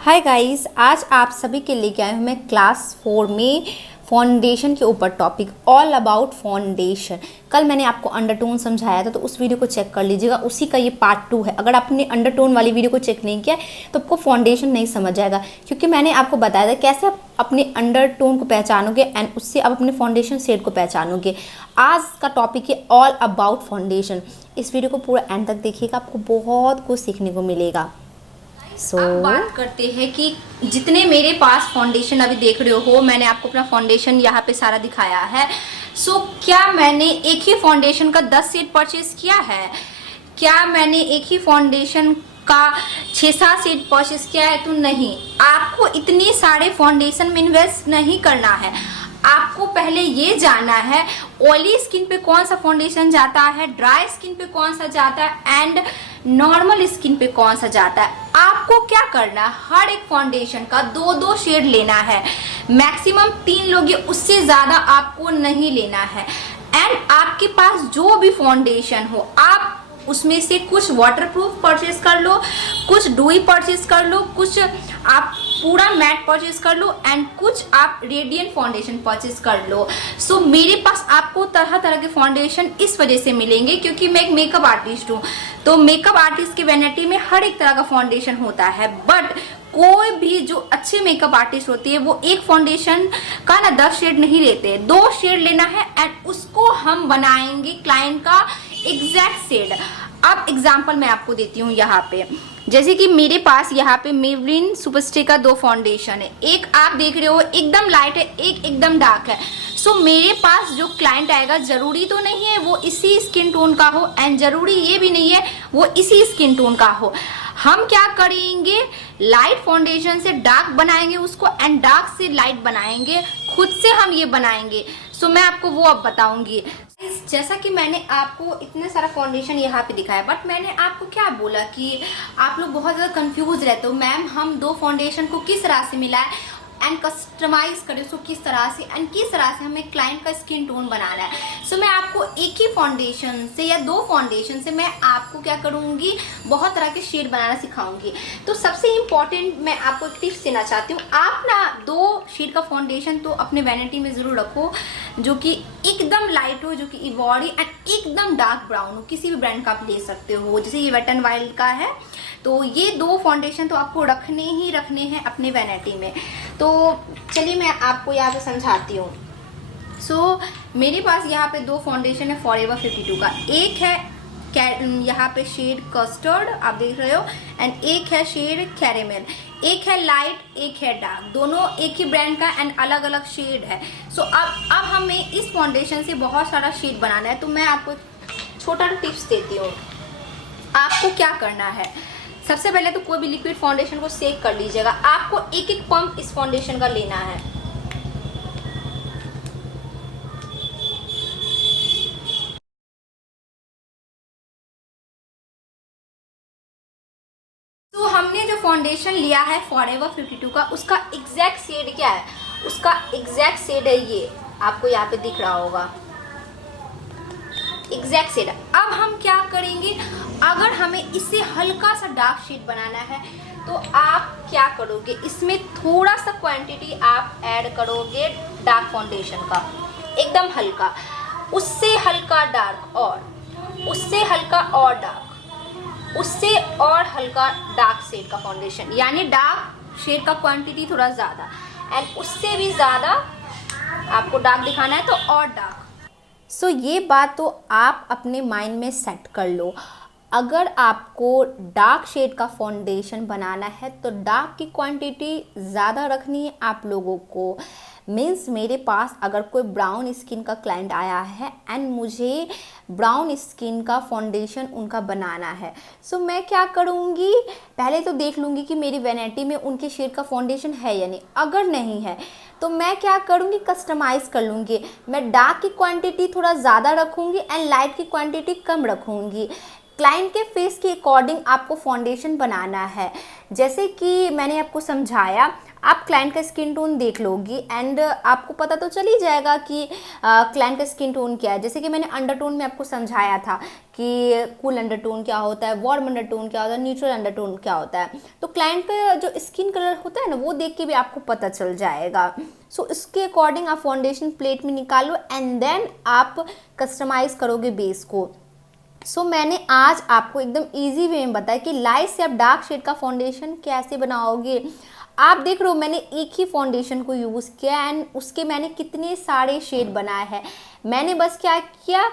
Hi guys, आज आप सभी के लेके आए हूँ मैं क्लास 4 में फाउंडेशन के ऊपर टॉपिक ऑल अबाउट फाउंडेशन। कल मैंने आपको अंडरटोन समझाया था, तो उस वीडियो को चेक कर लीजिएगा। उसी का ये पार्ट 2 है। अगर आपने अंडरटोन वाली वीडियो को चेक नहीं किया तो आपको फाउंडेशन नहीं समझ आएगा, क्योंकि मैंने आपको बताया था कैसे आप अपने अंडरटोन को पहचानोगे एंड उससे आप अपने फाउंडेशन शेड को पहचानोगे। आज का टॉपिक है ऑल अबाउट फाउंडेशन। इस वीडियो को पूरा एंड तक देखिएगा, आपको बहुत कुछ सीखने को मिलेगा। अब बात करते हैं कि जितने मेरे पास फाउंडेशन अभी देख रहे हो, मैंने आपको अपना फाउंडेशन यहाँ पे सारा दिखाया है। क्या मैंने एक ही फाउंडेशन का 10 सेट परचेज किया है? क्या मैंने एक ही फाउंडेशन का 6-7 सेट परचेज किया है? तो नहीं। आपको इतने सारे फाउंडेशन में इन्वेस्ट नहीं करना है। आपको पहले ये जानना है ऑयली स्किन पे कौन सा फाउंडेशन जाता है, ड्राई स्किन पे कौन सा जाता है एंड नॉर्मल स्किन पे कौन सा जाता है। आपको क्या करना है, हर एक फाउंडेशन का 2-2 शेड लेना है। मैक्सिमम 3 लोगे, उससे ज्यादा आपको नहीं लेना है। एंड आपके पास जो भी फाउंडेशन हो, आप उसमें से कुछ वाटरप्रूफ परचेज कर लो, कुछ डूई परचेज कर लो, कुछ आप पूरा मैट परचेज कर लो एंड कुछ आप रेडियंट फाउंडेशन परचेज कर लो। मेरे पास आपको तरह तरह के फाउंडेशन इस वजह से मिलेंगे क्योंकि मैं एक मेकअप आर्टिस्ट हूँ। तो मेकअप आर्टिस्ट के वैनिटी में हर एक तरह का फाउंडेशन होता है, बट कोई भी जो अच्छे मेकअप आर्टिस्ट होती है वो एक फाउंडेशन का ना 10 शेड नहीं लेते, 2 शेड लेना है एंड उसको हम बनाएंगे क्लाइंट का एग्जैक्ट शेड। अब एग्जांपल मैं आपको देती हूँ यहाँ पे, जैसे कि मेरे पास यहाँ पे मेवलिन सुपरस्टे का 2 फाउंडेशन है। एक आप देख रहे हो एकदम लाइट है, एक एकदम डार्क है। मेरे पास जो क्लाइंट आएगा जरूरी तो नहीं है वो इसी स्किन टोन का हो एंड जरूरी ये भी नहीं है वो इसी स्किन टोन का हो। हम क्या करेंगे, लाइट फाउंडेशन से डार्क बनाएंगे उसको एंड डार्क से लाइट बनाएंगे, खुद से हम ये बनाएंगे। मैं आपको वो अब बताऊंगी। जैसा कि मैंने आपको इतने सारा फाउंडेशन यहाँ पे दिखाया, बट मैंने आपको क्या बोला कि आप लोग बहुत ज़्यादा कंफ्यूज रहते हो, मैम हम 2 फाउंडेशन को किस तरह से मिलाएं एंड कस्टमाइज करें उसको किस तरह से एंड किस तरह से हमें क्लाइंट का स्किन टोन बनाना है। मैं आपको एक ही फाउंडेशन से या 2 फाउंडेशन से मैं आपको क्या करूंगी, बहुत तरह के शेड बनाना सिखाऊंगी। तो सबसे इम्पोर्टेंट मैं आपको एक टिप्स देना चाहती हूँ, आप ना 2 शेड का फाउंडेशन तो अपने वैनिटी में जरूर रखो, जो कि एकदम लाइट हो, जो कि इवॉरी एंड एकदम डार्क ब्राउन हो। किसी भी ब्रांड का आप ले सकते हो, जैसे ये वेट एंड वाइल्ड का है। तो ये 2 फाउंडेशन तो आपको रखने ही रखने हैं अपने वैनिटी में। तो चलिए मैं आपको यहाँ पे समझाती हूँ। मेरे पास यहाँ पे 2 फाउंडेशन है फॉरएवर 52 का। एक है यहाँ पे शेड कस्टर्ड आप देख रहे हो एंड एक है शेड कैरेमल। एक है लाइट, एक है डार्क, दोनों एक ही ब्रांड का एंड अलग अलग शेड है। अब हमें इस फाउंडेशन से बहुत सारा शेड बनाना है। तो मैं आपको छोटा टिप्स देती हूँ। आपको क्या करना है, सबसे पहले तो कोई भी लिक्विड फाउंडेशन को सेक कर लीजिएगा। आपको एक एक पंप इस फाउंडेशन का लेना है। हमने जो फाउंडेशन लिया है फॉरएवर 52 का, उसका एग्जैक्ट शेड क्या है, उसका एग्जैक्ट शेड है ये, आपको यहाँ पे दिख रहा होगा एग्जैक्ट शेड। अब हम क्या करेंगे, अगर हमें इससे हल्का सा डार्क शेड बनाना है तो आप क्या करोगे, इसमें थोड़ा सा क्वांटिटी आप ऐड करोगे डार्क फाउंडेशन का, एकदम हल्का, उससे हल्का डार्क और उससे हल्का और डार्क, उससे और हल्का डार्क शेड का फाउंडेशन, यानी डार्क शेड का क्वांटिटी थोड़ा ज़्यादा एंड उससे भी ज़्यादा आपको डार्क दिखाना है तो और डार्क। ये बात तो आप अपने माइंड में सेट कर लो। अगर आपको डार्क शेड का फाउंडेशन बनाना है तो डार्क की क्वांटिटी ज़्यादा रखनी है आप लोगों को। मीन्स मेरे पास अगर कोई ब्राउन स्किन का क्लाइंट आया है एंड मुझे ब्राउन स्किन का फाउंडेशन उनका बनाना है, मैं क्या करूँगी, पहले तो देख लूँगी कि मेरी वैनिटी में उनके शेड का फाउंडेशन है या नहीं। अगर नहीं है तो मैं क्या करूँगी, कस्टमाइज़ कर लूँगी। मैं डार्क की क्वांटिटी थोड़ा ज़्यादा रखूँगी एंड लाइट की क्वांटिटी कम रखूँगी। क्लाइंट के फेस के अकॉर्डिंग आपको फाउंडेशन बनाना है। जैसे कि मैंने आपको समझाया, आप क्लाइंट का स्किन टोन देख लोगी एंड आपको पता तो चल ही जाएगा कि क्लाइंट का स्किन टोन क्या है। जैसे कि मैंने अंडरटोन में आपको समझाया था कि कूल अंडरटोन क्या होता है, वार्म अंडरटोन क्या होता है, न्यूट्रल अंडरटोन क्या होता है। तो क्लाइंट का जो स्किन कलर होता है ना, वो देख के भी आपको पता चल जाएगा। सो इसके अकॉर्डिंग आप फाउंडेशन प्लेट में निकालो एंड देन आप कस्टमाइज करोगे बेस को। सो मैंने आज आपको एकदम इजी वे में बताया कि लाइट से आप डार्क शेड का फाउंडेशन कैसे बनाओगे। आप देख रहे हो मैंने एक ही फाउंडेशन को यूज़ किया एंड उसके मैंने कितने सारे शेड बनाए हैं। मैंने बस क्या किया,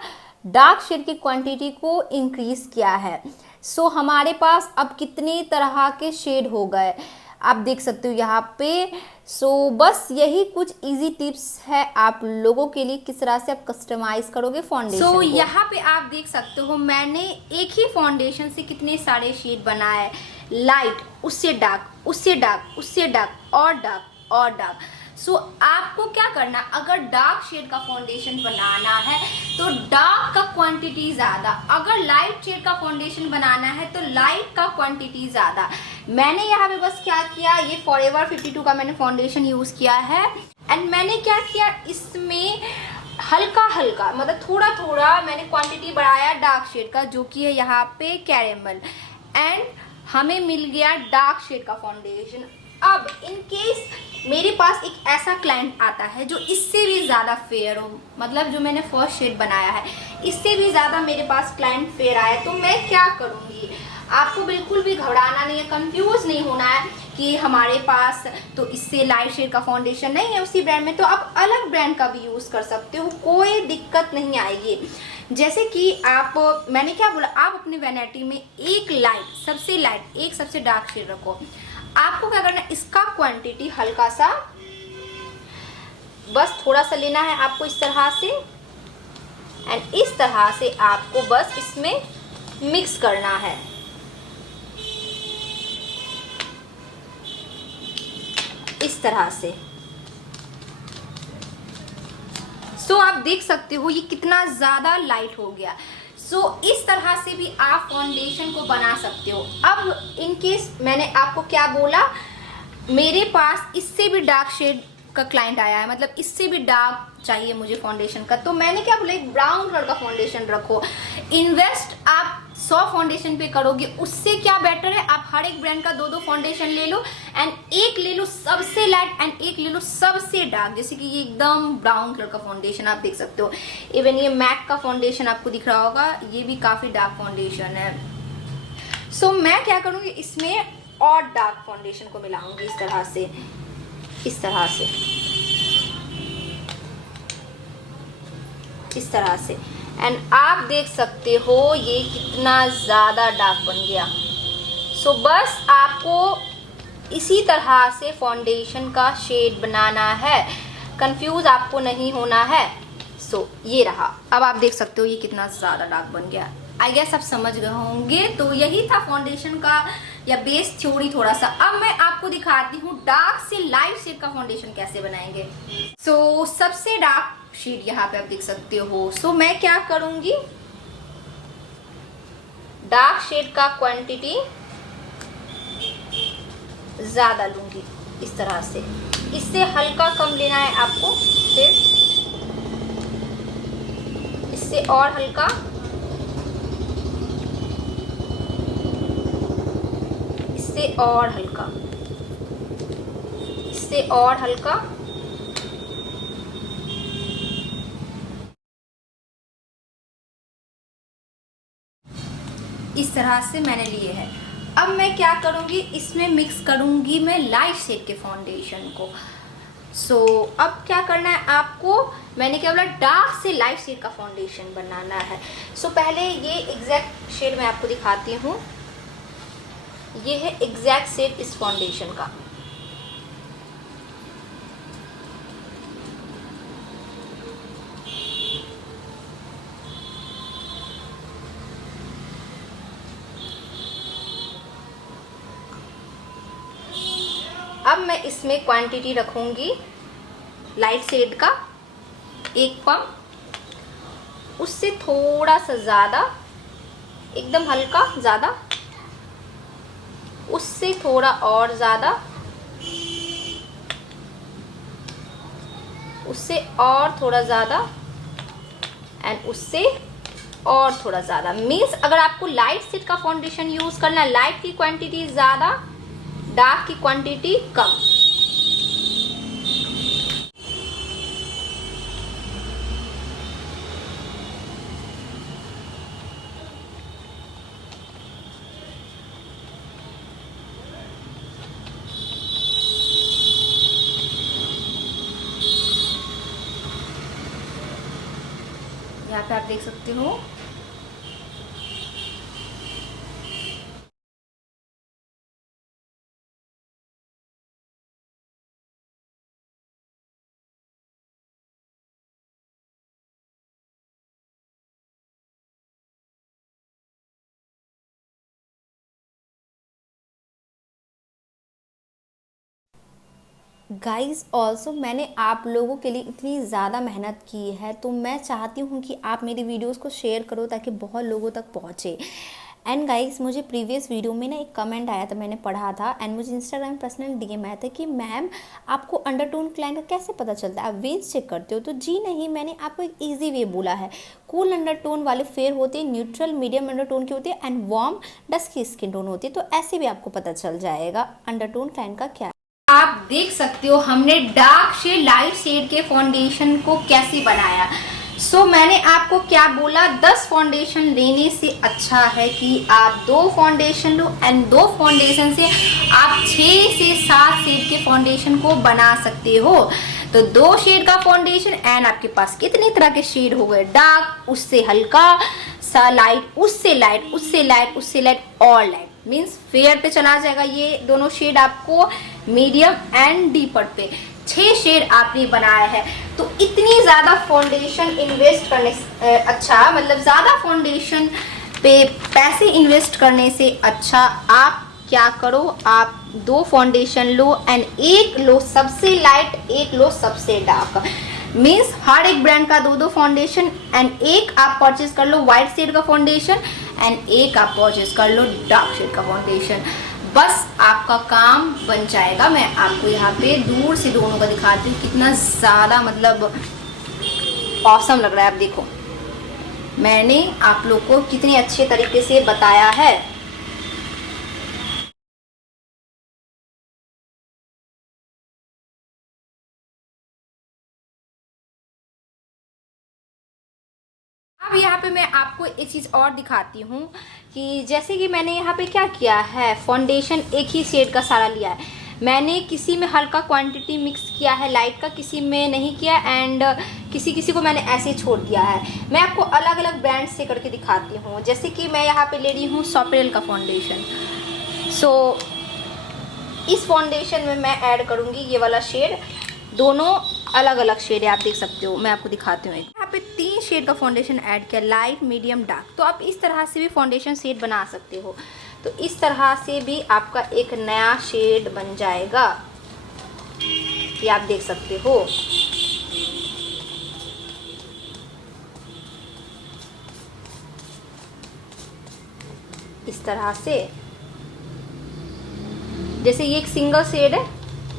डार्क शेड की क्वांटिटी को इंक्रीज किया है। सो हमारे पास अब कितने तरह के शेड हो गए आप देख सकते हो यहाँ पे। सो बस यही कुछ इजी टिप्स है आप लोगों के लिए किस तरह से आप कस्टमाइज करोगे फाउंडेशन सो को। यहाँ पे आप देख सकते हो मैंने एक ही फाउंडेशन से कितने सारे शेड बनाए, लाइट, उससे डार्क, उससे डार्क, उससे डार्क और डार्क और डार्क। सो आपको क्या करना, अगर डार्क शेड का फाउंडेशन बनाना है तो डार्क का क्वांटिटी ज़्यादा, अगर लाइट शेड का फाउंडेशन बनाना है तो लाइट का क्वांटिटी ज़्यादा। मैंने यहाँ पे बस क्या किया, ये फॉरएवर 52 का मैंने फाउंडेशन यूज़ किया है एंड मैंने क्या किया, इसमें हल्का हल्का मतलब थोड़ा थोड़ा मैंने क्वांटिटी बढ़ाया डार्क शेड का, जो कि है यहाँ पे कैरेमल, एंड हमें मिल गया डार्क शेड का फाउंडेशन। अब इन केस मेरे पास एक ऐसा क्लाइंट आता है जो इससे भी ज़्यादा फेयर हो, मतलब जो मैंने फर्स्ट शेड बनाया है इससे भी ज़्यादा मेरे पास क्लाइंट फेयर आया, तो मैं क्या करूँगी। आपको बिल्कुल भी घबराना नहीं है, कंफ्यूज नहीं होना है कि हमारे पास तो इससे लाइट शेड का फाउंडेशन नहीं है उसी ब्रांड में, तो आप अलग ब्रांड का भी यूज़ कर सकते हो, कोई दिक्कत नहीं आएगी। जैसे कि आप, मैंने क्या बोला, आप अपने वैनिटी में एक लाइट, सबसे लाइट, एक सबसे डार्क शेड रखो। आपको क्या करना है, इसका क्वांटिटी हल्का सा, बस थोड़ा सा लेना है आपको इस तरह से एंड इस तरह से आपको बस इसमें मिक्स करना है। इस तरह से। सो आप देख सकते हो ये कितना ज़्यादा लाइट हो गया। सो इस तरह से भी आप फाउंडेशन को बना सकते हो। अब इन केस मैंने आपको क्या बोला, मेरे पास इससे भी डार्क शेड का क्लाइंट आया है, मतलब इससे भी डार्क चाहिए मुझे फाउंडेशन का, तो मैंने क्या बोला, एक ब्राउन कलर का फाउंडेशन रखो। इन्वेस्ट आप 100 फाउंडेशन पे करोगे, उससे क्या बेटर है आप हर एक ब्रांड का 2-2 फाउंडेशन ले लो एंड एक ले लो सबसे लाइट एंड एक ले लो सबसे डार्क। जैसे कि ये एकदम ब्राउन कलर का फाउंडेशन आप देख सकते हो, इवन ये मैक का फाउंडेशन आपको दिख रहा होगा, ये भी काफ़ी डार्क फाउंडेशन है। सो मैं क्या करूँगी, इसमें और डार्क फाउंडेशन को मिलाऊंगी इस तरह से, इस तरह से, इस तरह से, एंड आप देख सकते हो ये कितना ज़्यादा डार्क बन गया। सो बस आपको इसी तरह से फाउंडेशन का शेड बनाना है, कंफ्यूज आपको नहीं होना है। सो ये रहा, अब आप देख सकते हो ये कितना ज़्यादा डार्क बन गया। आई गेस आप समझ गए होंगे। तो यही था फाउंडेशन का या बेस थ्योरी थोड़ा सा। अब मैं आपको दिखाती हूँ डार्क से लाइट शेड का फाउंडेशन कैसे बनाएंगे। सो सबसे डार्क शेड यहाँ पे आप देख सकते हो। सो मैं क्या करूँगी, डार्क शेड का क्वांटिटी ज़्यादा लूँगी इस तरह से, इससे हल्का कम लेना है आपको, फिर इससे और हल्का, इससे और हल्का, इससे और हल्का, इस तरह से मैंने लिए हैं। अब मैं क्या करूँगी, इसमें मिक्स करूँगी मैं लाइट शेड के फाउंडेशन को। सो अब क्या करना है आपको, मैंने क्या बोला, डार्क से लाइट शेड का फाउंडेशन बनाना है। सो पहले ये एग्जैक्ट शेड मैं आपको दिखाती हूँ। ये है एग्जैक्ट शेड इस फाउंडेशन का। अब मैं इसमें क्वांटिटी रखूंगी लाइट शेड का 1 पम्प, उससे थोड़ा सा ज़्यादा, एकदम हल्का ज़्यादा, उससे थोड़ा और ज़्यादा, उससे और थोड़ा ज़्यादा एंड उससे और थोड़ा ज़्यादा। मीन्स अगर आपको लाइट शेड का फाउंडेशन यूज़ करना है, लाइट की क्वांटिटी ज़्यादा, डार्क की क्वांटिटी कम। यहाँ पे आप देख सकते हो गाइस ऑल्सो मैंने आप लोगों के लिए इतनी ज़्यादा मेहनत की है, तो मैं चाहती हूँ कि आप मेरी वीडियोस को शेयर करो ताकि बहुत लोगों तक पहुँचे। एंड गाइस मुझे प्रीवियस वीडियो में ना एक कमेंट आया था, मैंने पढ़ा था एंड मुझे इंस्टाग्राम पर्सनल डीएम आया था कि मैम आपको अंडरटोन क्लाइन का कैसे पता चलता है, आप वेन्स चेक करते हो? तो जी नहीं, मैंने आपको एक ईजी वे बोला है। कूल अंडरटोन वाले फेयर होते हैं, न्यूट्रल मीडियम अंडरटोन के होते हैं and warm dusky skin tone होती है। तो ऐसे भी आपको पता चल जाएगा अंडरटोन क्लाइन का क्या। आप देख सकते हो हमने डार्क शेड लाइट शेड के फाउंडेशन को कैसे बनाया। सो मैंने आपको क्या बोला, 10 फाउंडेशन लेने से अच्छा है कि आप 2 फाउंडेशन लो एंड 2 फाउंडेशन से आप 6 से 7 शेड के फाउंडेशन को बना सकते हो। तो 2 शेड का फाउंडेशन एंड आपके पास कितने तरह के शेड हो गए, डार्क, उससे हल्का सा लाइट, उससे लाइट, उससे लाइट, उससे लाइट और लाइट। मीन्स फेयर पे चला जाएगा ये दोनों शेड आपको, मीडियम एंड डीपर पे 6 शेड आपने बनाया है। तो इतनी ज़्यादा फाउंडेशन इन्वेस्ट करने से अच्छा, मतलब ज़्यादा फाउंडेशन पे पैसे इन्वेस्ट करने से अच्छा आप क्या करो, आप 2 फाउंडेशन लो एंड एक लो सबसे लाइट, एक लो सबसे डार्क। मीन्स हर एक ब्रांड का 2-2 फाउंडेशन एंड एक आप परचेज कर लो वाइट शेड का फाउंडेशन एंड एक आप परचेज कर लो डार्क शेड का फाउंडेशन। बस आपका काम बन जाएगा। मैं आपको यहाँ पे दूर से दोनों का दिखाती हूँ, कितना ज़्यादा मतलब ऑसम लग रहा है। आप देखो मैंने आप लोग को कितने अच्छे तरीके से बताया है। अब यहाँ पे मैं आपको एक चीज़ और दिखाती हूँ कि जैसे कि मैंने यहाँ पे क्या किया है, फाउंडेशन एक ही शेड का सारा लिया है। मैंने किसी में हल्का क्वांटिटी मिक्स किया है लाइट का, किसी में नहीं किया एंड किसी किसी को मैंने ऐसे छोड़ दिया है। मैं आपको अलग अलग ब्रांड से करके दिखाती हूँ। जैसे कि मैं यहाँ पे ले रही हूँ सॉपेरेल का फाउंडेशन। सो इस फाउंडेशन में मैं ऐड करूँगी ये वाला शेड, दोनों अलग अलग शेड है, आप देख सकते हो। मैं आपको दिखाती हूँ। यहाँ पे 3 शेड का फाउंडेशन ऐड किया, लाइट, मीडियम, डार्क। तो आप इस तरह से भी फाउंडेशन शेड बना सकते हो। तो इस तरह से भी आपका एक नया शेड बन जाएगा, ये आप देख सकते हो। इस तरह से, जैसे ये एक सिंगल शेड है,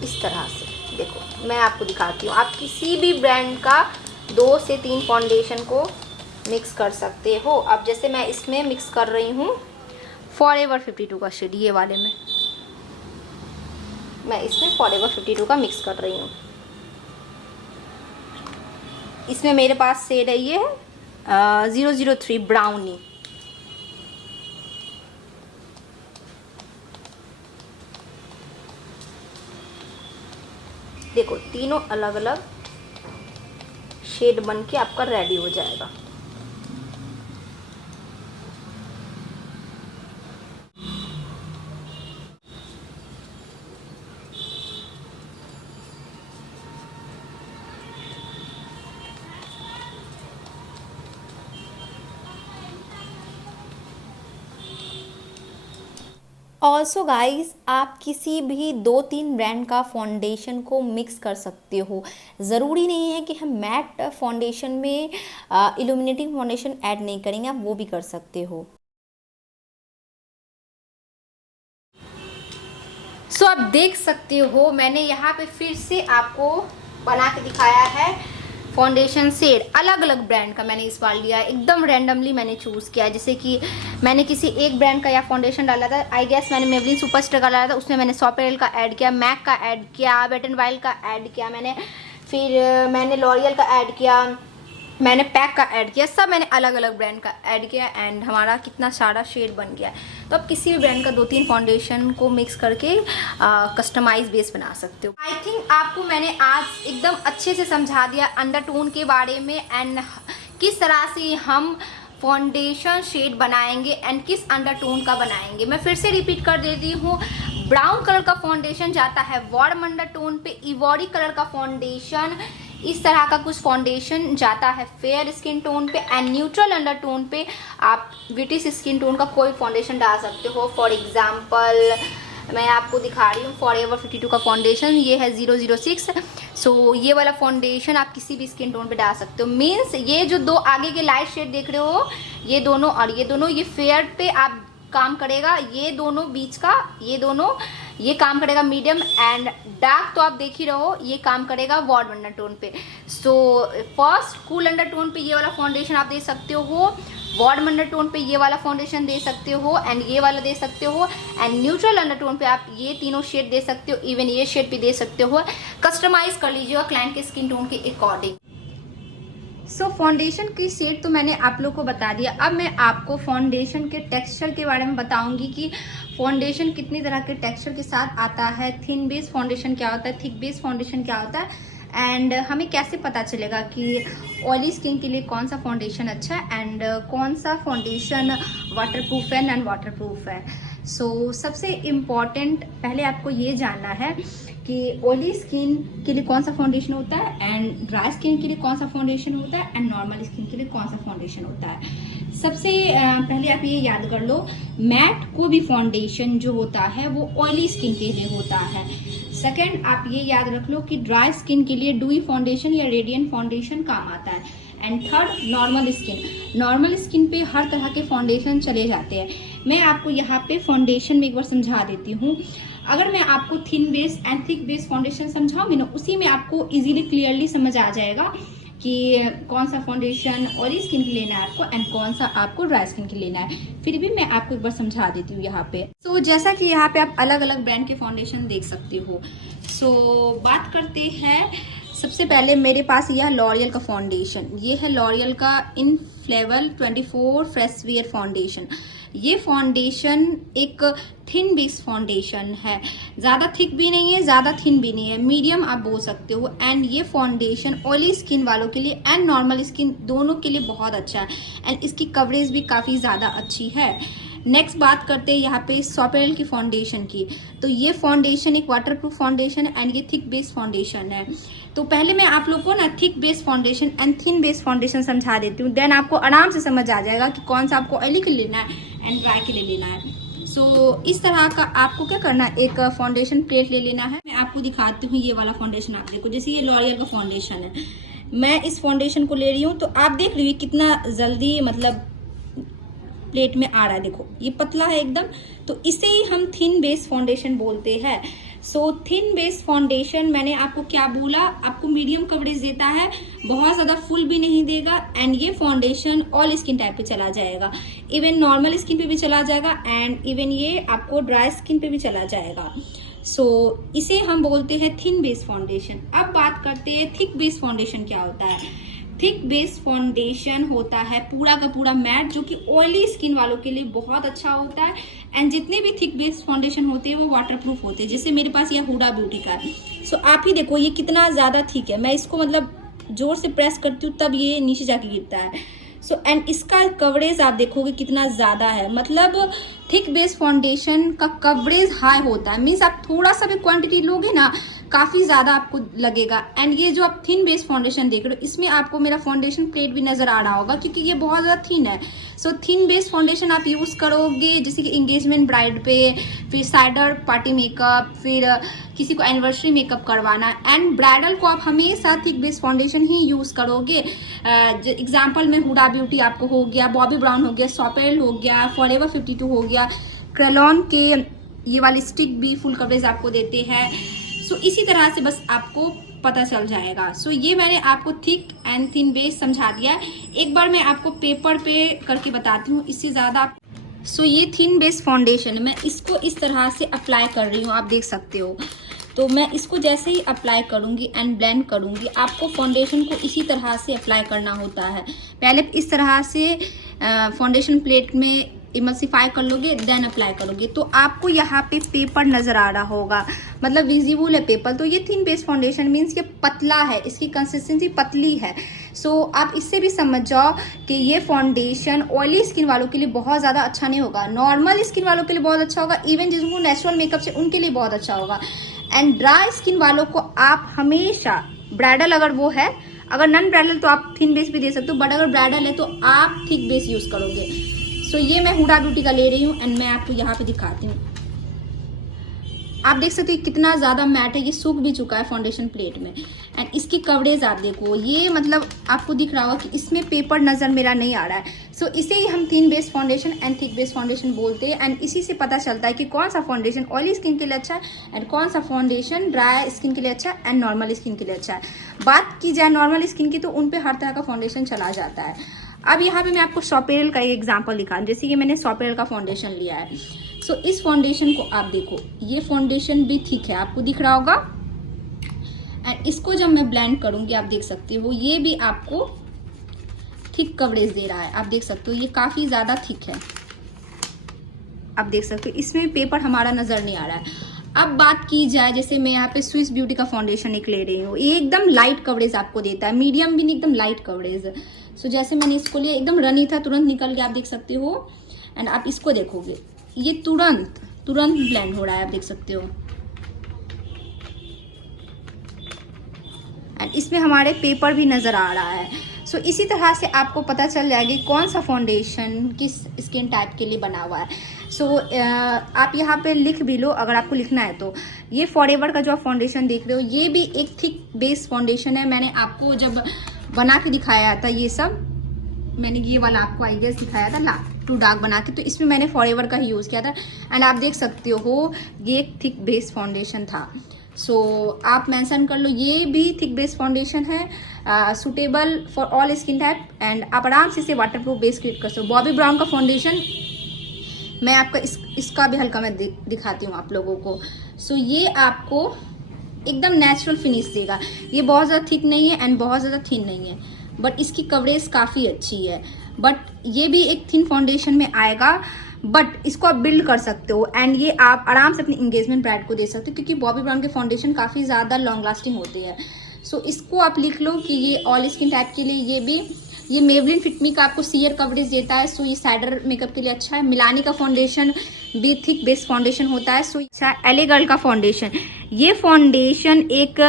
इस तरह से देखो मैं आपको दिखाती हूँ। आप किसी भी ब्रांड का 2 से 3 फाउंडेशन को मिक्स कर सकते हो। अब जैसे मैं इसमें मिक्स कर रही हूँ फॉरएवर 52 का शेड, ये वाले में मैं इसमें फॉरएवर 52 का मिक्स कर रही हूँ। इसमें मेरे पास शेड है ये 003 ब्राउनी। देखो तीनों अलग अलग शेड बन के आपका रेडी हो जाएगा। ऑल्सो गाइस आप किसी भी 2-3 ब्रांड का फाउंडेशन को मिक्स कर सकते हो। ज़रूरी नहीं है कि हम मैट फाउंडेशन में इल्यूमिनेटिंग फाउंडेशन ऐड नहीं करेंगे, आप वो भी कर सकते हो। सो आप देख सकते हो मैंने यहाँ पे फिर से आपको बना के दिखाया है फाउंडेशन शेड अलग अलग ब्रांड का मैंने इस बार लिया है, एकदम रैंडमली मैंने चूज़ किया है। जैसे कि मैंने किसी एक ब्रांड का या फाउंडेशन डाला था, आई गेस मैंने मेवलिन सुपरस्टार का डाला था, उसमें मैंने सॉपेरेल का ऐड किया, मैक का ऐड किया, वेट एंड वाइल्ड का ऐड किया मैंने, फिर मैंने लॉरियल का ऐड किया, मैंने पैक का ऐड किया, सब मैंने अलग अलग ब्रांड का ऐड किया एंड हमारा कितना सारा शेड बन गया है। तो आप किसी भी ब्रांड का 2-3 फाउंडेशन को मिक्स करके कस्टमाइज बेस बना सकते हो। आई थिंक आपको मैंने आज एकदम अच्छे से समझा दिया अंडरटोन के बारे में एंड किस तरह से हम फाउंडेशन शेड बनाएंगे एंड किस अंडरटोन का बनाएंगे। मैं फिर से रिपीट कर देती हूँ, ब्राउन कलर का फाउंडेशन जाता है वार्म अंडरटोन पे, इवोरी कलर का फाउंडेशन इस तरह का कुछ फाउंडेशन जाता है फेयर स्किन टोन पे एंड न्यूट्रल अंडरटोन पे आप ब्रिटिश स्किन टोन का कोई फाउंडेशन डाल सकते हो। फॉर एग्जांपल मैं आपको दिखा रही हूँ फॉरएवर 52 का फाउंडेशन, ये है 006। सो ये वाला फाउंडेशन आप किसी भी स्किन टोन पे डाल सकते हो। मीन्स ये जो दो आगे के लाइट शेड देख रहे हो, ये दोनों और ये दोनों, ये फेयर पे आप काम करेगा, ये दोनों बीच का, ये दोनों ये काम करेगा मीडियम एंड डार्क तो आप देख ही रहो, ये काम करेगा वार्म अंडरटोन पे। सो फर्स्ट कूल अंडरटोन पे ये वाला फाउंडेशन आप दे सकते हो, वार्म अंडरटोन पे ये वाला फाउंडेशन दे सकते हो एंड ये वाला दे सकते हो एंड न्यूट्रल अंडरटोन पे आप ये तीनों शेड दे सकते हो, इवन ये शेड भी दे सकते हो। कस्टमाइज कर लीजिएगा क्लाइंट के स्किन टोन के अकॉर्डिंग। सो फाउंडेशन की शेड तो मैंने आप लोग को बता दिया। अब मैं आपको फाउंडेशन के टेक्सचर के बारे में बताऊंगी कि फाउंडेशन कितनी तरह के टेक्सचर के साथ आता है, थिन बेस फाउंडेशन क्या होता है, थिक बेस फाउंडेशन क्या होता है एंड हमें कैसे पता चलेगा कि ऑयली स्किन के लिए कौन सा फाउंडेशन अच्छा है एंड कौन सा फाउंडेशन वाटरप्रूफ है, नॉन वाटरप्रूफ है। सो सबसे इम्पॉर्टेंट पहले आपको ये जानना है कि ऑयली स्किन के लिए कौन सा फाउंडेशन होता है एंड ड्राई स्किन के लिए कौन सा फाउंडेशन होता है एंड नॉर्मल स्किन के लिए कौन सा फाउंडेशन होता है। सबसे पहले आप ये याद कर लो, मैट को भी फाउंडेशन जो होता है वो ऑयली स्किन के लिए होता है। सेकंड आप ये याद रख लो कि ड्राई स्किन के लिए डूई फाउंडेशन या रेडियंट फाउंडेशन काम आता है एंड थर्ड नॉर्मल स्किन पे हर तरह के फाउंडेशन चले जाते हैं। मैं आपको यहाँ पे फाउंडेशन में एक बार समझा देती हूँ। अगर मैं आपको thin base and thick base foundation समझाऊंगी ना, उसी में आपको इजीली क्लियरली समझ आ जाएगा कि कौन सा फाउंडेशन ऑयली स्किन के लेना है आपको एंड कौन सा आपको ड्राई स्किन के लेना है। फिर भी मैं आपको एक बार समझा देती हूँ यहाँ पे। सो जैसा कि यहाँ पे आप अलग अलग ब्रांड के फाउंडेशन देख सकते हो। सो बात करते हैं, सबसे पहले मेरे पास यह लॉरियल का फाउंडेशन, ये है लॉरियल का इनफ्लेबल 24 फ्रेश वेयर फाउंडेशन। ये फाउंडेशन एक थिन बेस फाउंडेशन है, ज़्यादा थिक भी नहीं है, ज़्यादा थिन भी नहीं है, मीडियम आप बोल सकते हो एंड ये फाउंडेशन ऑयली स्किन वालों के लिए एंड नॉर्मल स्किन दोनों के लिए बहुत अच्छा है एंड इसकी कवरेज भी काफ़ी ज़्यादा अच्छी है। नेक्स्ट बात करते हैं यहाँ पे सॉपेरेल की फाउंडेशन की। तो ये फाउंडेशन एक वाटरप्रूफ फाउंडेशन है एंड ये थिक बेस फाउंडेशन है। तो पहले मैं आप लोग को ना thick base foundation and thin base foundation समझा देती हूँ, देन आपको आराम से समझ आ जाएगा कि कौन सा आपको ऑयली के लिए लेना है एंड ड्राई के लिए लेना है। सो इस तरह का आपको क्या करना है, एक फाउंडेशन प्लेट ले लेना है। मैं आपको दिखाती हूँ ये वाला फाउंडेशन, आप देखो जैसे ये लॉरियल का फाउंडेशन है, मैं इस फाउंडेशन को ले रही हूँ तो आप देख लीजिए कितना जल्दी मतलब प्लेट में आ रहा है। देखो ये पतला है एकदम, तो इसे ही हम थिन बेस फाउंडेशन बोलते हैं। सो थिन बेस फाउंडेशन मैंने आपको क्या बोला, आपको मीडियम कवरेज देता है, बहुत ज़्यादा फुल भी नहीं देगा एंड ये फाउंडेशन ऑल स्किन टाइप पे चला जाएगा, इवन नॉर्मल स्किन पे भी चला जाएगा एंड इवन ये आपको ड्राई स्किन पे भी चला जाएगा। सो इसे हम बोलते हैं थिन बेस फाउंडेशन। अब बात करते हैं थिक बेस फाउंडेशन क्या होता है। थिक बेस फाउंडेशन होता है पूरा का पूरा मैट, जो कि ऑयली स्किन वालों के लिए बहुत अच्छा होता है एंड जितने भी थिक बेस फाउंडेशन होते हैं वो वाटरप्रूफ होते हैं। जैसे मेरे पास ये हुडा ब्यूटी का है। सो आप ही देखो ये कितना ज़्यादा थिक है, मैं इसको मतलब जोर से प्रेस करती हूँ तब ये नीचे जाके गिरता है। सो एंड इसका कवरेज आप देखोगे कितना ज़्यादा है, मतलब थिक बेस फाउंडेशन का कवरेज हाई होता है। मीन्स आप थोड़ा सा भी क्वांटिटी लोगे ना काफ़ी ज़्यादा आपको लगेगा। एंड ये जो आप थिन बेस फाउंडेशन देख रहे हो इसमें आपको मेरा फाउंडेशन प्लेट भी नज़र आ रहा होगा क्योंकि ये बहुत ज़्यादा थिन है। सो थिन बेस फाउंडेशन आप यूज़ करोगे जैसे कि इंगेजमेंट ब्राइड पे, फिर साइडर पार्टी मेकअप, फिर किसी को एनिवर्सरी मेकअप करवाना एंड ब्राइडल को आप हमेशा थिक बेस फाउंडेशन ही यूज़ करोगे। एग्जाम्पल में हुडा ब्यूटी आपको हो गया, बॉबी ब्राउन हो गया, सॉपेरेल हो गया, फॉरएवर 52 हो गया, क्रेलॉन के ये वाली स्टिक भी फुल कवरेज आपको देते हैं। सो इसी तरह से बस आपको पता चल जाएगा। सो ये मैंने आपको थिक एंड थिन बेस समझा दिया है। एक बार मैं आपको पेपर पे करके बताती हूँ, इससे ज़्यादा। सो ये थिन बेस फाउंडेशन है, मैं इसको इस तरह से अप्लाई कर रही हूँ, आप देख सकते हो। तो मैं इसको जैसे ही अप्लाई करूँगी एंड ब्लेंड करूँगी, आपको फाउंडेशन को इसी तरह से अप्लाई करना होता है। पहले इस तरह से फाउंडेशन प्लेट में इमल्सिफाई कर लोगे, देन अप्लाई करोगे। तो आपको यहाँ पे पेपर नज़र आ रहा होगा, मतलब विजिबल है पेपर। तो ये थिन बेस फाउंडेशन मीन्स ये पतला है, इसकी कंसिस्टेंसी पतली है। सो आप इससे भी समझ जाओ कि ये फाउंडेशन ऑयली स्किन वालों के लिए बहुत ज़्यादा अच्छा नहीं होगा, नॉर्मल स्किन वालों के लिए बहुत अच्छा होगा, इवन जिनको नेचुरल मेकअप से उनके लिए बहुत अच्छा होगा। एंड ड्राई स्किन वालों को आप हमेशा ब्राइडल, अगर वो है, अगर नॉन ब्राइडल तो आप थिन बेस भी दे सकते हो, बट अगर ब्राइडल है तो आप थिक बेस यूज़ करोगे। सो ये मैं हुडा ब्यूटी का ले रही हूँ एंड मैं आपको यहाँ पे दिखाती हूँ। आप देख सकते हैं कितना ज़्यादा मैट है, ये सूख भी चुका है फाउंडेशन प्लेट में। एंड इसकी कवरेज आप देखो, ये मतलब आपको दिख रहा होगा कि इसमें पेपर नज़र मेरा नहीं आ रहा है। सो इसे ही हम thin base foundation and thick base foundation बोलते हैं। एंड इसी से पता चलता है कि कौन सा फाउंडेशन ऑयली स्किन के लिए अच्छा है एंड कौन सा फाउंडेशन ड्राई स्किन के लिए अच्छा है एंड नॉर्मल स्किन के लिए अच्छा है। बात की जाए नॉर्मल स्किन की, तो उन पर हर तरह का फाउंडेशन चला जाता है। अब यहाँ पे मैं आपको सॉपेरल का एक एग्जांपल दिखा, जैसे कि मैंने सॉपेरल का फाउंडेशन लिया है। सो इस फाउंडेशन को आप देखो, ये फाउंडेशन भी ठीक है, आपको दिख रहा होगा। एंड इसको जब मैं ब्लेंड करूंगी, आप देख सकते हो ये भी आपको थिक कवरेज दे रहा है, आप देख सकते हो ये काफ़ी ज़्यादा थिक है, आप देख सकते हो इसमें पेपर हमारा नज़र नहीं आ रहा है। अब बात की जाए, जैसे मैं यहाँ पे स्विस ब्यूटी का फाउंडेशन एक ले रही हूँ, ये एकदम लाइट कवरेज आपको देता है, मीडियम भी नहीं, एकदम लाइट कवरेज। सो जैसे मैंने इसको लिया, एकदम रनी था, तुरंत निकल गया, आप देख सकते हो। एंड आप इसको देखोगे, ये तुरंत ब्लेंड हो रहा है, आप देख सकते हो। एंड इसमें हमारे पेपर भी नज़र आ रहा है। सो इसी तरह से आपको पता चल जाएगी कौन सा फाउंडेशन किस स्किन टाइप के लिए बना हुआ है। सो आप यहाँ पे लिख भी लो, अगर आपको लिखना है तो। ये फॉरएवर का जो आप फाउंडेशन देख रहे हो, ये भी एक थिक बेस फाउंडेशन है। मैंने आपको जब बना के दिखाया था, ये सब मैंने ये वाला आपको आइडियाज दिखाया था टू डार्क बना के, तो इसमें मैंने फॉरएवर का ही यूज़ किया था। एंड आप देख सकते हो ये एक थिक बेस फाउंडेशन था। सो आप मेंशन कर लो, ये भी थिक बेस फाउंडेशन है, suitable for all skin type. And आप आराम से इसे वाटरप्रूफ बेस क्रिएट कर सकते हो। बॉबी ब्राउन का फाउंडेशन मैं आपका इसका भी हल्का मैं दिखाती हूँ आप लोगों को। सो ये आपको एकदम नेचुरल फिनिश देगा, ये बहुत ज़्यादा थिक नहीं है एंड बहुत ज़्यादा थिन नहीं है, बट इसकी कवरेज काफ़ी अच्छी है। बट ये भी एक थिन फाउंडेशन में आएगा, बट इसको आप बिल्ड कर सकते हो एंड ये आप आराम से अपनी इंगेजमेंट ब्राइड को दे सकते हो, क्योंकि बॉबी ब्राउन के फाउंडेशन काफ़ी ज़्यादा लॉन्ग लास्टिंग होते हैं। सो इसको आप लिख लो कि ये ऑल स्किन टाइप के लिए ये मेवलिन फिटमी का आपको सीयर कवरेज देता है। सो ये साइडर मेकअप के लिए अच्छा है। मिलानी का फाउंडेशन भी थिक बेस फाउंडेशन होता है। सो अच्छा, एले गर्ल का फाउंडेशन, ये फाउंडेशन एक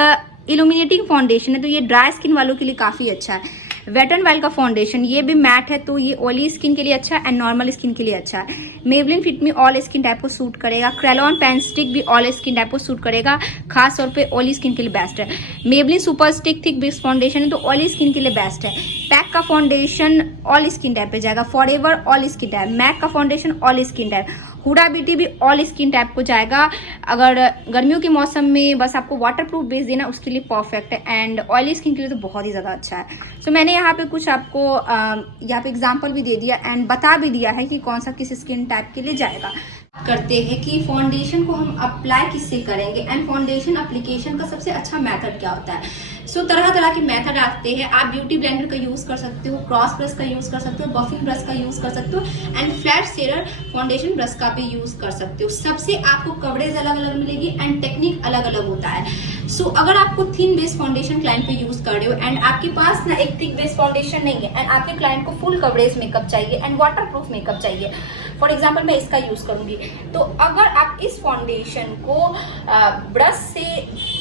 इल्यूमिनेटिंग फाउंडेशन है, तो ये ड्राई स्किन वालों के लिए काफ़ी अच्छा है। वेट एंड वाइल्ड का फाउंडेशन, ये भी मैट है, तो ये ऑयली स्किन के लिए अच्छा है एंड नॉर्मल स्किन के लिए अच्छा है। मेवलिन फिट मी ऑल स्किन टाइप को सूट करेगा। क्रेलॉन पेन स्टिक भी ऑल स्किन टाइप को सूट करेगा, खास तौर पे ऑयली स्किन के लिए बेस्ट है। Maybelline super stick thick base foundation है, तो ऑयली स्किन के लिए बेस्ट है। पैक का फाउंडेशन ऑल स्किन टाइप पे जाएगा। Forever all skin type. MAC का foundation all skin type. Huda beauty भी ऑल स्किन टाइप को जाएगा। अगर गर्मियों के मौसम में बस आपको वाटरप्रूफ बेस देना, उसके लिए परफेक्ट है। एंड ऑयली स्किन के लिए तो बहुत ही ज़्यादा अच्छा है। सो मैंने यहाँ पे कुछ आपको यहाँ पे एग्जांपल भी दे दिया एंड बता भी दिया है कि कौन सा किस स्किन टाइप के लिए जाएगा। करते हैं कि फाउंडेशन को हम अप्लाई किससे करेंगे एंड फाउंडेशन एप्लीकेशन का सबसे अच्छा मेथड क्या होता है। सो तरह तरह के मेथड आते हैं। आप ब्यूटी ब्लेंडर का यूज़ कर सकते हो, क्रॉस ब्रश का यूज़ कर सकते हो, बफिंग ब्रश का यूज़ कर सकते हो and flat share foundation brush का भी यूज़ कर सकते हो। सबसे आपको कवरेज अलग अलग मिलेगी एंड टेक्निक अलग अलग होता है। सो अगर आपको थिन बेस फाउंडेशन क्लाइंट पे यूज़ कर रहे हो एंड आपके पास ना एक थिक बेस फाउंडेशन नहीं है एंड आपके क्लाइंट को फुल कवरेज मेकअप चाहिए एंड वाटरप्रूफ मेकअप चाहिए, फॉर एग्जाम्पल मैं इसका यूज़ करूँगी, तो अगर आप इस फाउंडेशन को ब्रश से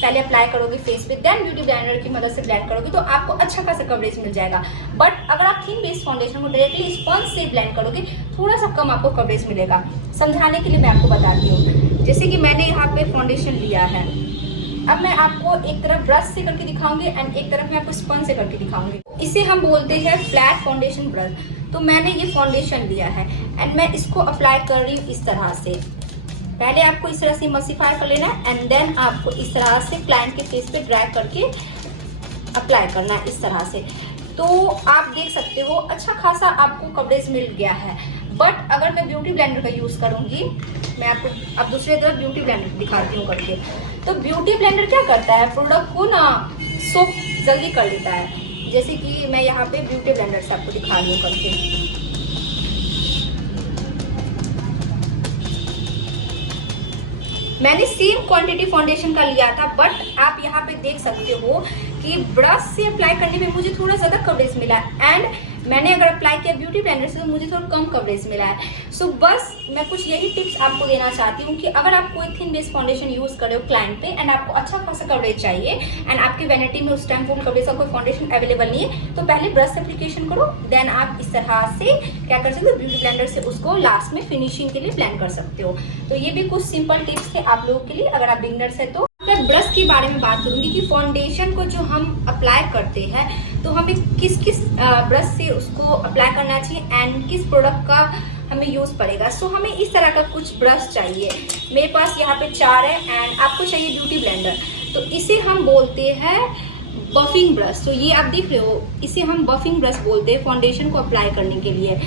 पहले अप्लाई करोगे फेस पे, देन ब्यूटी ब्लेंडर की मदद से ब्लेंड करोगे, तो आपको अच्छा खासा कवरेज मिल जाएगा। बट अगर आप थिन बेस फाउंडेशन को डायरेक्टली स्पंज से ब्लेंड करोगे, थोड़ा सा कम आपको कवरेज मिलेगा। समझाने के लिए मैं आपको बताती हूँ, जैसे कि मैंने यहाँ पे फाउंडेशन लिया है, अब मैं आपको एक तरफ ब्रश से करके दिखाऊंगी एंड एक तरफ मैं आपको स्पंज से करके दिखाऊंगी। इसे हम बोलते हैं फ्लैट फाउंडेशन ब्रश। तो मैंने ये फाउंडेशन लिया है एंड मैं इसको अप्लाई कर रही हूँ इस तरह से। पहले आपको इस तरह से इमल्सिफाई कर लेना है एंड देन आपको इस तरह से क्लाइंट के फेस पे ड्रैग करके अप्लाई करना है इस तरह से। तो आप देख सकते हो अच्छा खासा आपको कवरेज मिल गया है। बट अगर मैं ब्यूटी ब्लेंडर का यूज़ करूँगी, मैं आपको अब दूसरी तरफ ब्यूटी ब्लेंडर दिखाती हूँ करके। तो ब्यूटी ब्लेंडर क्या करता है, प्रोडक्ट को ना सोक जल्दी कर लेता है। जैसे कि मैं यहाँ पे ब्यूटी ब्लेंडर से आपको दिखा रही हूँ करके। मैंने सेम क्वांटिटी फाउंडेशन का लिया था, बट आप यहाँ पे देख सकते हो कि ब्रश से अप्लाई करने में मुझे थोड़ा ज़्यादा कवरेज मिला है एंड मैंने अगर अप्लाई किया ब्यूटी ब्लेंडर से तो मुझे थोड़ा कम कवरेज मिला है। सो बस मैं कुछ यही टिप्स आपको देना चाहती हूँ कि अगर आप कोई थिन बेस फाउंडेशन यूज़ कर रहे हो क्लाइंट पे एंड आपको अच्छा खासा कवरेज चाहिए एंड आपकी वैनिटी में उस टाइम फुल कवरेज का कोई फाउंडेशन अवेलेबल नहीं है, तो पहले ब्रश से एप्लीकेशन करो, देन आप इस तरह से क्या कर सकते हो, ब्यूटी ब्लेंडर से उसको लास्ट में फिनिशिंग के लिए ब्लेंड कर सकते हो। तो ये भी कुछ सिंपल टिप्स थे आप लोगों के लिए अगर आप बिगनर्स है तो। मैं ब्रश के बारे में बात करूंगी कि फाउंडेशन को जो हम अप्लाई करते हैं तो हमें किस किस ब्रश से उसको अप्लाई करना चाहिए एंड किस प्रोडक्ट का हमें यूज पड़ेगा। सो हमें इस तरह का कुछ ब्रश चाहिए। मेरे पास यहाँ पे 4 है एंड आपको चाहिए ब्यूटी ब्लेंडर। तो इसे हम बोलते हैं बफिंग ब्रश। तो ये आप देख रहे हो, इसे हम बफिंग ब्रश बोलते हैं फाउंडेशन को अप्लाई करने के लिए।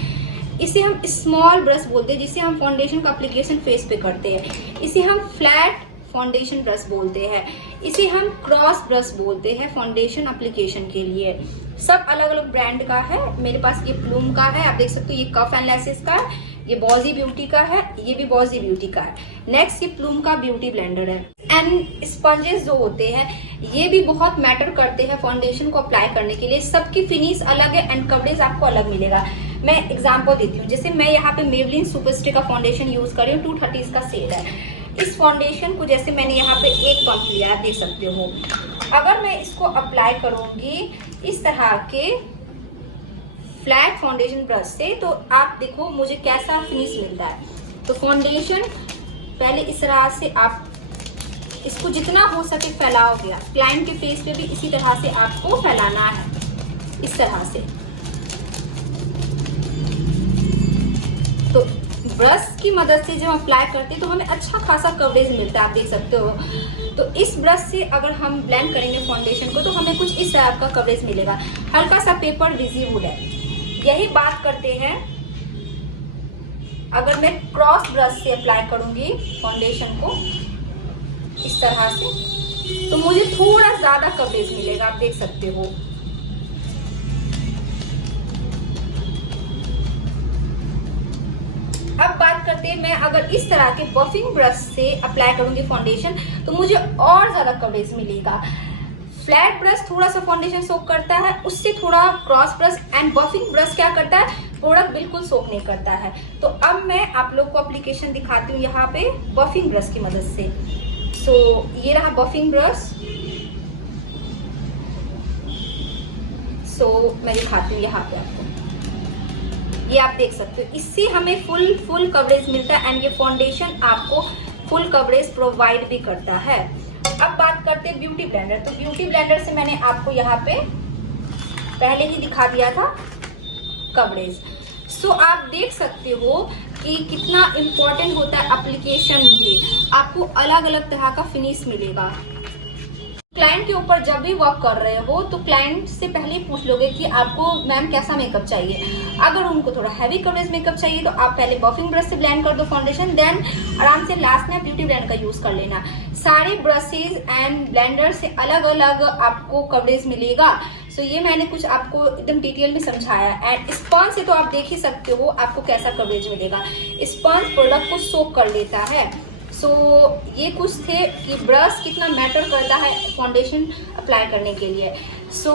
इसे हम स्मॉल ब्रश बोलते हैं जिसे हम फाउंडेशन का एप्लीकेशन फेस पे करते हैं। इसे हम फ्लैट फाउंडेशन ब्रश बोलते हैं। इसे हम क्रॉस ब्रश बोलते हैं फाउंडेशन एप्लीकेशन के लिए। सब अलग अलग ब्रांड का है। मेरे पास ये प्लूम का है, आप देख सकते हो, ये कफ एंड लैसेस का है, ये बॉजी ब्यूटी का है, ये भी बॉजी ब्यूटी का है। नेक्स्ट ये प्लूम का ब्यूटी ब्लेंडर है। एंड स्पंजेस जो होते हैं ये भी बहुत मैटर करते हैं फाउंडेशन को अप्लाई करने के लिए। सबकी फिनिश अलग है एंड कवरेज आपको अलग मिलेगा। मैं एग्जांपल देती हूँ, जैसे मैं यहाँ पे मेवलिन सुपरस्टिक का फाउंडेशन यूज कर रही हूँ, 230 का सेल है। इस फाउंडेशन को जैसे मैंने यहाँ पे एक पंप लिया, देख सकते हो। अगर मैं इसको अप्लाई करूंगी इस तरह के फ्लैट फाउंडेशन ब्रश से तो आप देखो मुझे कैसा फिनिश मिलता है। तो फाउंडेशन पहले इस तरह से आप इसको जितना हो सके फैलाओगे। क्लाइंट के फेस पे भी इसी तरह से आपको फैलाना है, इस तरह से। तो ब्रश की मदद से जब हम अप्लाई करते हैं तो हमें अच्छा खासा कवरेज मिलता है, आप देख सकते हो। तो इस ब्रश से अगर हम ब्लेंड करेंगे फाउंडेशन को तो हमें कुछ इस तरह का कवरेज मिलेगा। हल्का सा पेपर विजिबल है। यही बात करते हैं अगर मैं क्रॉस ब्रश से अप्लाई करूंगी फाउंडेशन को इस तरह से तो मुझे थोड़ा ज्यादा कवरेज मिलेगा, आप देख सकते हो। अब बात करते हैं मैं अगर इस तरह के बफिंग ब्रश से अप्लाई करूंगी फाउंडेशन तो मुझे और ज्यादा कवरेज मिलेगा। फ्लैट ब्रश थोड़ा सा फाउंडेशन सोक करता है, उससे थोड़ा cross brush and buffing brush क्या करता है, प्रोडक्ट बिल्कुल सोक नहीं करता है। तो अब मैं आप लोग को एप्लीकेशन दिखाती हूँ यहाँ पे बफिंग ब्रश की मदद से। सो ये रहा बफिंग ब्रश। सो मैं दिखाती हूँ यहाँ पे आपको, ये आप देख सकते हो। इससे हमें फुल कवरेज मिलता है एंड ये फाउंडेशन आपको फुल कवरेज प्रोवाइड भी करता है। अब बात करते हैं ब्यूटी ब्लेंडर। तो ब्यूटी ब्लेंडर से मैंने आपको यहाँ पे पहले ही दिखा दिया था कवरेज। सो आप देख सकते हो कि कितना इम्पोर्टेंट होता है एप्लीकेशन भी। आपको अलग अलग तरह का फिनिश मिलेगा। क्लाइंट के ऊपर जब भी वर्क कर रहे हो तो क्लाइंट से पहले ही पूछ लोगे कि आपको मैम कैसा मेकअप चाहिए। अगर उनको थोड़ा हैवी कवरेज मेकअप चाहिए तो आप पहले बफिंग ब्रश से ब्लेंड कर दो फाउंडेशन, देन आराम से लास्ट में ब्यूटी ब्लेंड का यूज कर लेना। सारे ब्रशेज एंड ब्लेंडर से अलग अलग आपको कवरेज मिलेगा। सो ये मैंने कुछ आपको एकदम डिटेल में समझाया। एंड स्पंज से तो आप देख ही सकते हो आपको कैसा कवरेज मिलेगा। स्पंज प्रोडक्ट को सोक कर लेता है। सो ये कुछ थे कि ब्रश कितना मैटर करता है फाउंडेशन अप्लाई करने के लिए। सो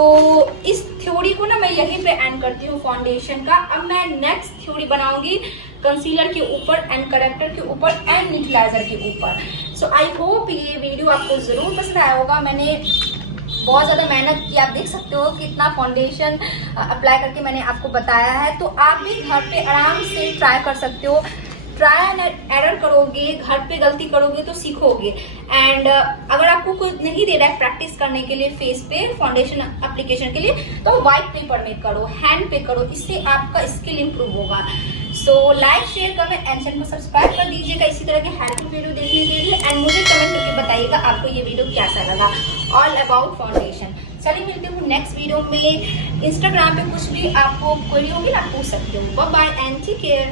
इस थ्योरी को ना मैं यहीं पे एंड करती हूँ फाउंडेशन का। अब मैं नेक्स्ट थ्योरी बनाऊंगी कंसीलर के ऊपर एंड करेक्टर के ऊपर एंड न्यूट्रलाइजर के ऊपर। सो आई होप ये वीडियो आपको जरूर पसंद आया होगा। मैंने बहुत ज़्यादा मेहनत की, आप देख सकते हो कितना फाउंडेशन अप्लाई करके मैंने आपको बताया है। तो आप भी घर पे आराम से ट्राई कर सकते हो। ट्राई एंड एरर करोगे, घर पे गलती करोगे तो सीखोगे। एंड अगर आपको कोई नहीं दे रहा है प्रैक्टिस करने के लिए फेस पे फाउंडेशन एप्लीकेशन के लिए तो व्हाइट पेपर में करो, हैंड पे करो, इससे आपका स्किल इंप्रूव होगा। So like share comment and channel को सब्सक्राइब कर दीजिएगा इसी तरह के हेल्पफुल वीडियो देखने के लिए। एंड मुझे कमेंट करके बताइएगा आपको ये वीडियो कैसा लगा ऑल अबाउट फाउंडेशन। चलिए मिलते हूँ नेक्स्ट वीडियो में। इंस्टाग्राम पे कुछ भी आपको क्वेरी होगी ना, पूछ सकते हो। Bye bye and take care.